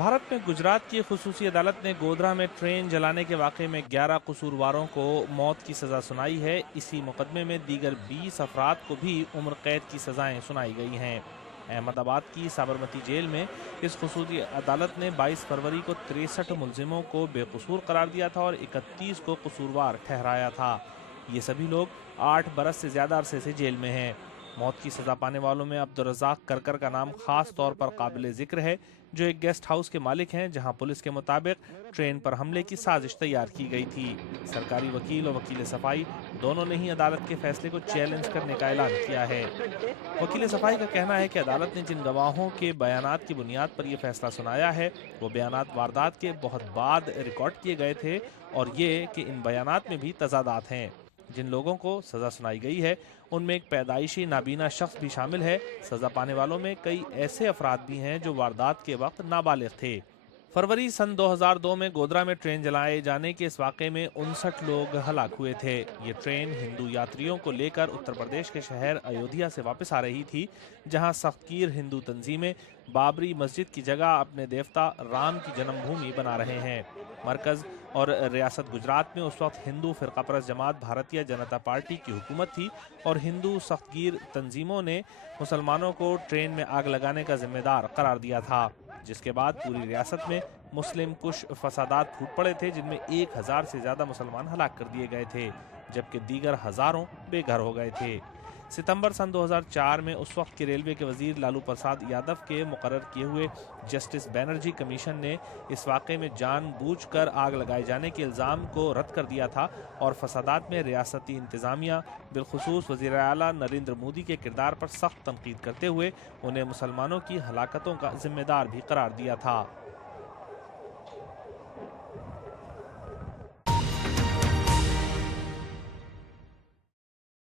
भारत में गुजरात की खुसूसी अदालत ने गोधरा में ट्रेन जलाने के वाक़े में 11 कसूरवारों को मौत की सज़ा सुनाई है। इसी मुकदमे में दीगर 20 अफराद को भी उम्र कैद की सज़ाएं सुनाई गई हैं। अहमदाबाद की साबरमती जेल में इस खुसूसी अदालत ने 22 फरवरी को 63 मुलजिमों को बेकसूर करार दिया था और 31 को कसूरवार ठहराया था। ये सभी लोग 8 बरस से ज़्यादा अरसे से जेल में हैं। मौत की सज़ा पाने वालों में अब्दुर्रज़ाक करकर का नाम खास तौर पर काबिल ज़िक्र है, जो एक गेस्ट हाउस के मालिक हैं, जहां पुलिस के मुताबिक ट्रेन पर हमले की साजिश तैयार की गई थी। सरकारी वकील और वकील सफाई दोनों ने ही अदालत के फैसले को चैलेंज करने का ऐलान किया है। वकील सफाई का कहना है कि अदालत ने जिन गवाहों के बयानात की बुनियाद पर यह फैसला सुनाया है, वो बयानात वारदात के बहुत बाद रिकॉर्ड किए गए थे और ये कि इन बयानात में भी तजादात हैं। जिन लोगों को सज़ा सुनाई गई है उनमें एक पैदाइशी नाबीना शख्स भी शामिल है। सज़ा पाने वालों में कई ऐसे अफराद भी हैं जो वारदात के वक्त नाबालिग थे। फरवरी सन 2002 में गोधरा में ट्रेन जलाए जाने के इस वाक़े में 59 लोग हलाक हुए थे। ये ट्रेन हिंदू यात्रियों को लेकर उत्तर प्रदेश के शहर अयोध्या से वापस आ रही थी, जहां सख्तगीर हिंदू तंजीमें बाबरी मस्जिद की जगह अपने देवता राम की जन्मभूमि बना रहे हैं। मरकज़ और रियासत गुजरात में उस वक्त हिंदू फ़िरक़ापरस्त जमात भारतीय जनता पार्टी की हुकूमत थी और हिंदू सख्तगीर तंजीमों ने मुसलमानों को ट्रेन में आग लगाने का जिम्मेदार करार दिया था, जिसके बाद पूरी रियासत में मुस्लिम कुश फसादात फूट पड़े थे, जिनमें 1000 से ज़्यादा मुसलमान हलाक कर दिए गए थे, जबकि दीगर हज़ारों बेघर हो गए थे। सितंबर सन 2004 में उस वक्त के रेलवे के वजीर लालू प्रसाद यादव के मुकर्रर किए हुए जस्टिस बैनर्जी कमीशन ने इस वाक़े में जानबूझकर आग लगाए जाने के इल्ज़ाम को रद्द कर दिया था और फसादात में रियासती इंतज़ामिया बिलखुसूस वज़ीर आला नरेंद्र मोदी के किरदार पर सख्त तनकीद करते हुए उन्हें मुसलमानों की हलाकतों का जिम्मेदार भी करार दिया था।